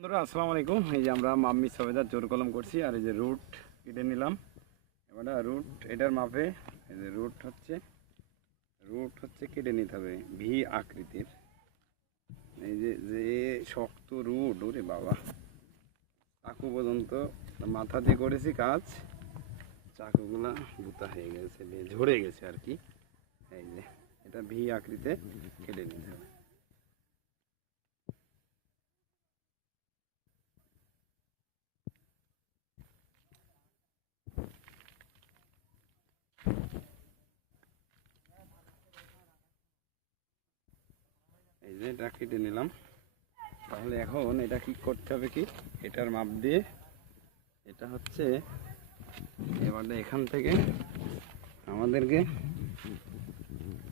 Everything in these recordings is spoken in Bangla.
বন্ধুরা আসসালামু আলাইকুম। এই যে আমরা মাম্মি সবেদার জোর কলম করছি আর এই যে রুট কেটে নিলাম। এবার রুট এটার মাপে এই যে রুট হচ্ছে কেটে নিতে হবে ভি আকৃতির। এই যে যে শক্ত রুট, ওরে বাবা, চাকু পর্যন্ত মাথা দিয়ে করেছি কাজ, চাকুগুলা গুতা হয়ে গেছে, ঝরে গেছে আর কি। এই যে এটা ভি আকৃতিতে কেটে নিতে হবে। এই যে এটা কেটে নিলাম। তাহলে এখন এটা কি করতে হবে, কি এটার মাপ দিয়ে এটা হচ্ছে এবারে এখান থেকে আমাদেরকে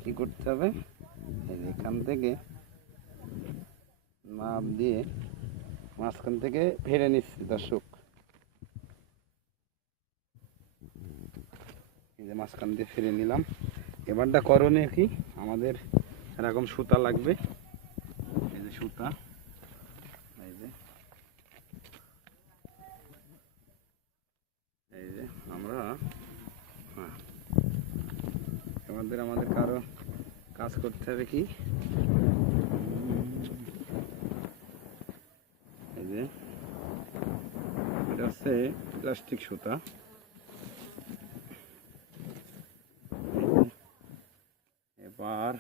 কি করতে হবে, এই যে এখান থেকে মাপ দিয়ে মাঝখান থেকে ফেরে নিচ্ছি দর্শক। এই যে মাঝখান দিয়ে ফিরে নিলাম। এবারটা করণীয় কি, আমাদের এরকম সুতা লাগবে। এই যে সুতা, এই যে আমরা আমাদের কারো কাজ করতে হবে কি, এই যে এটা হচ্ছে প্লাস্টিক সুতা। এবার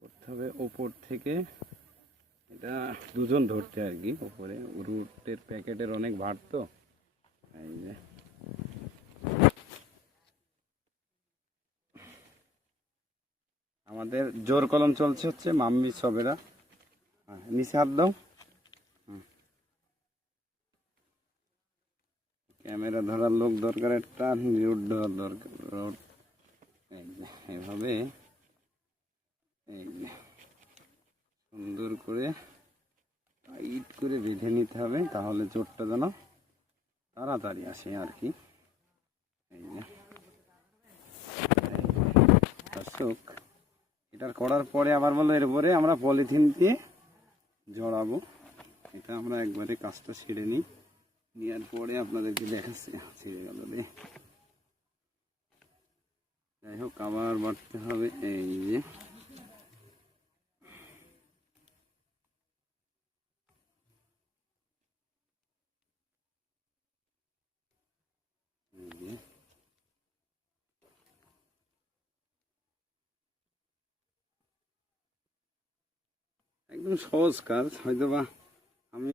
করতে হবে ওপর থেকে, এটা দুজন ধরতে আর কি, উপরে রুটের প্যাকেটের অনেক ভার তো। এই যে আমাদের জোর কলম চলছে হচ্ছে মাম্মি সবেরা। নিচে হাত দাও। ক্যামেরা ধরার লোক দরকার, একটা রুট ধরার দরকার। রুট এভাবে এই সুন্দর করে টাইট করে বেঁধে নিতে হবে, তাহলে জোরটা যেন তাড়াতাড়ি আসে আর কি। এই যে দর্শক, এটার করার পরে আবার বলো এরপরে আমরা পলিথিন দিয়ে জড়াবো। এটা আমরা একবারে কাজটা সেরে নিই, নেওয়ার পরে আপনাদেরকে দেখাচ্ছি। ছেড়ে গেল রে, যাই হোক আবার বাড়তে হবে। এই যে একদম সহজ কাজ, হয়তো বা